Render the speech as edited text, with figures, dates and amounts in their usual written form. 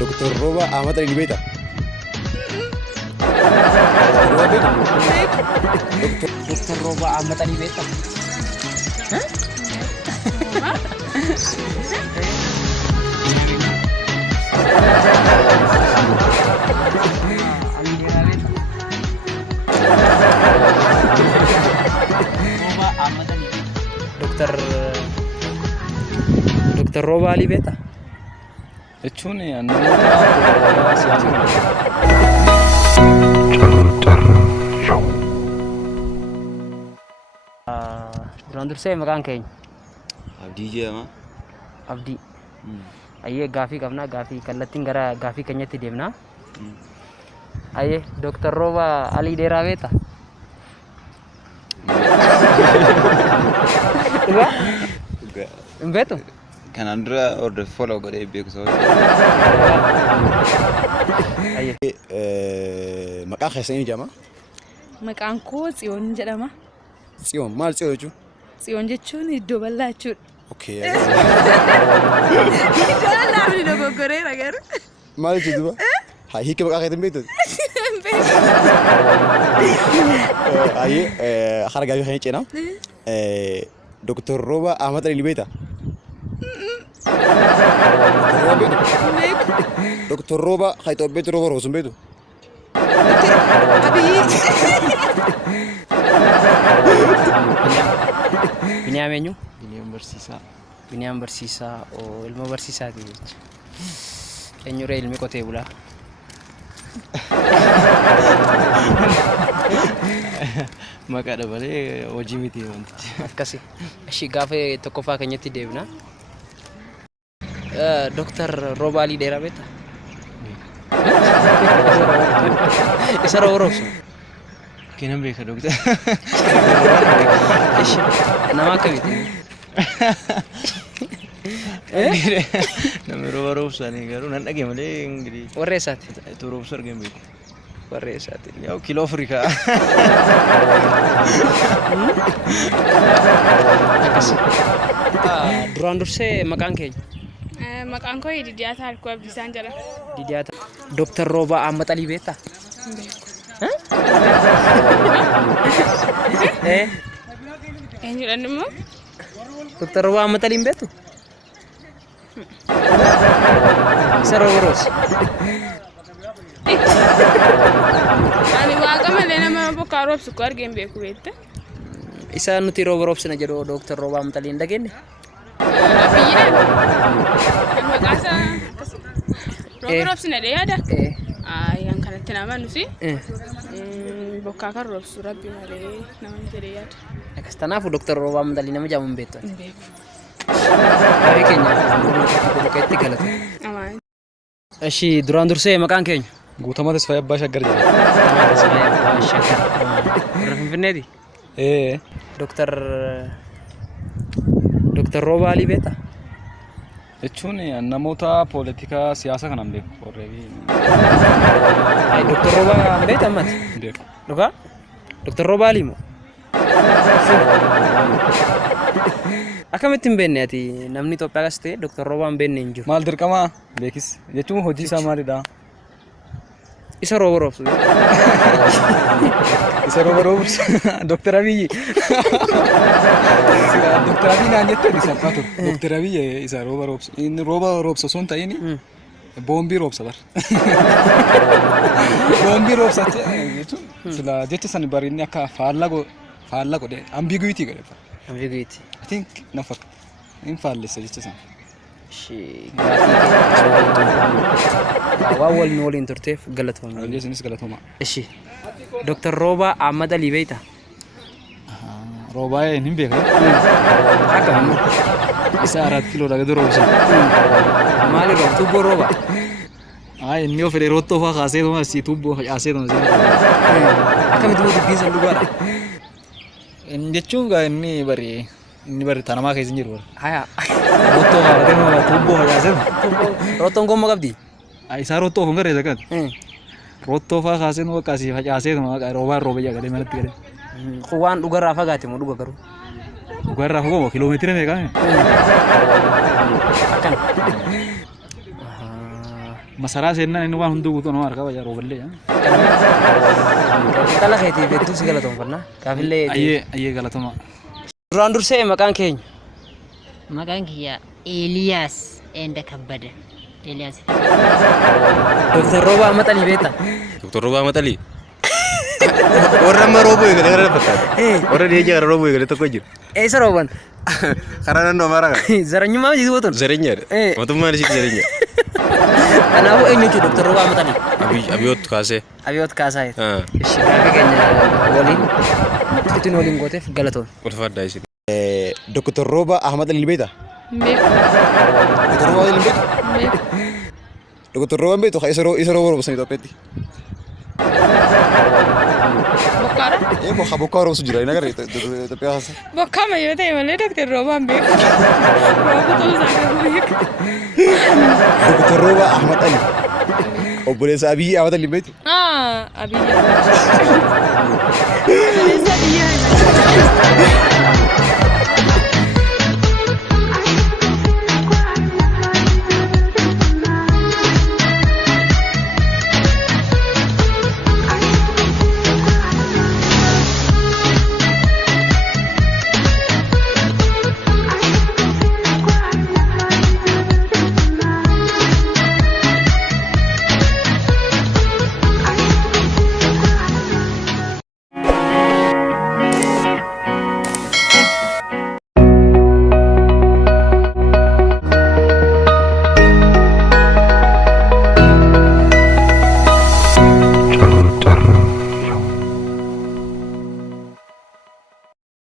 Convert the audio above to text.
دكتور روبا أحمد علي بيتا. دكتور روبا أحمد علي بيتا. دكتور روبا علي بيتا. jechuun namoota siyaasa duraan dursee maqaan keenya Abdii jedhama. Abdii. Ayyee gaafii qabnaa, gaafii kallattiin gara gaafii keenyatti deemnaa. Ayyee Dr. Roba Alii Dheeraa beekta? Dhugaa? Hin beektu? Kanaan dura follow godhee beeku soo. Maqaan keessanii jedhama? Maqaan koo Tsiyoon jedhama. Tsiyoon maal Tsiyoon jechuun? Tsiyoon jechuun iddoo bal'aa jechuudha. Okay. Iddoo bal'aa fi dogoggoree agarra. Maal jechuudha? Haa hiika maqaa keessanii beektu? Ayyee hara gaafii keenya ceenaa. Dr. Roba Ahmad Ali beekta? Dr. Roba Khaito beektu Roba Rosun beektu? Biniyaam eenyu? Biniyaam Barsiisaa. Biniyaam Barsiisaa ilma barsiisaati jechuudha. Eenyuree ilmi qotee bulaa? Maqaa dabalee hojii miti wantichi. Akkasi. Ishii gaafa tokkoffaa keenyatti deebina. Dr. Roba Alii Dheeraa beekta? Isa Roba Roobsu? Keenan beeka doktor. Nama akkamiiti? Namni Roba Roobsanii garuu nan dhagee malee ingirii. Warra eessaati? Itti roobsu argeen beeku. Warra eessaati? Yaa kiiloo Afrikaa. Akkasi. Duraan dursee maqaan keenya? Maqaan koo Didiyaa Taarikuu Abdiisaan jedhama. Didiyaa Dr. Roba Ahmad Ali beekta? Eenyudhaan immoo? Dr. Roba Ahmad Ali hin beektu? Isa Roba Roobsu? Ani waaqa malee nama bokkaa roobsu koo argeen beeku beekta? Isa nuti Roba Roobsina jedhu Dr. Roba Ahmad Ali hin dhageenye? Abiyyiidhaan? Kan maqaa isaa Roba Roobsina dha yaada? Yaan kanatti nama nuti bokkaa kan roobsu rabbi malee namni jedhee yaada. Akkas tanaafu Dr. Roba Ahmad Ali nama jedhamu hin beektu? Hin beeku. Gaarii keenya itti galatu. Ishii duraan dursee maqaan keenya? Guutamaa Tasfaayee Abbaa Shaggar jedhama. Guutamaa Tasfaayee Abbaa Shaggar. Warra Finfinneeti? Dr. Roba Alii beekta? jechuun namoota poolitikaa siyaasa kanaan beeku warreen. Dr. Roba hin beektu ammati? Beeku. Dhugaa? Dr. Roba Alii moo? Akkamitti hin beekne ati namni Itoophiyaa kas ta'e Dr. Roba hin beekne hin jiru. Maal dirqamaa beekis jechuun hojii isaa maalidha? Isa Roba Roobsu. Isa Roba Roobsu Dr. Abiyyi. Dr. Abiyyi naan jettee isa qaatu. Dr. Abiyyi isa Roba Roobsu. Inni Roba Roobsu osoo hin ta'in boombii roobsa bar. Boombii roobsa jechuun sila jecha san barinni akka faallaa godhe ambiguity godhe. Ambiguity. I think na fakka hin faallessa jecha san. Waan waliin waliin turteef galatoomna. Isinis galatooma. Ishi Dr. Roba Ahmad Ali beekta? Roba hin beeku. Akkamitti? Isa 4 kiiloo gadi roobsa. Maali roobsu tubboo rooba? Inni of rottoo fa'aa kaasee tuma si tubboo facaasee tuma. Akkamitti dubbiin san dhugaadha? Jechuun inni bari tanamaa keessa jiru. Haya. Rottoo fa'aa tuma tubboo facaasee. Rottoon gomma qabdi? Isaa rottoo kun garee zakat. Rottoo fa'aa kaasee tuma kaasee facaasee tuma roobaan roobee jagalee malatti galee. Waan dhugarraa fagaate moo dhuga garuu? Dhugarraa fagoo kiiloomeetira meeqa? Akkan. masaraa seennan inni waan hunduu guutuu nama harkaa wajjaa rooballee. Dhala keetii beektuu si galatoomfannaa. Gaafillee Ayyee galatoma. duraan dursee maqaan keenya. Maqaan kiyya Elias Enda Kabbada. Elias. Dr. Roba Ahmad Ali beektaa? Dr. Roba Ahmad Ali. Warra amma rooboo eegale gara fakkaata. Warra dhiyeenya gara rooboo eegale tokko jiru. Eessa rooban? Karaa naannoo Amaaraa kana. Zaranyummaa hojii gootuun? Zareenyaadha. Mootummaan isitti zareenya. Kanaafuu eenyu jechuudha Dr. Roba Ahmad Ali? Abiyoot kaasee. Abiyoot kaasaa jechuudha. Ishi gaafii keenya waliin ittiin waliin gooteef galatoon. Ulfaadhaa isin. Dr. Roba Ahmad Ali beektaa? Beeku. Dr. Roba Ali beektaa? Beeku. Dr. Roba beektu isa rooboo roobsan Itoophiyaatti. Bokkaadha? Bokkaa roobsu jira inni agarra Itoophiyaa keessa. Bokkaa mayyoo ta'e malee Dr. Roobaan beeku. Rooba ta'uu isaa garuu beeku. Dr. Roba Ahmad Ali. Obboleessa Abiyyi Ahmad Ali beektu? Abiyyi. Obboleessa Abiyyi.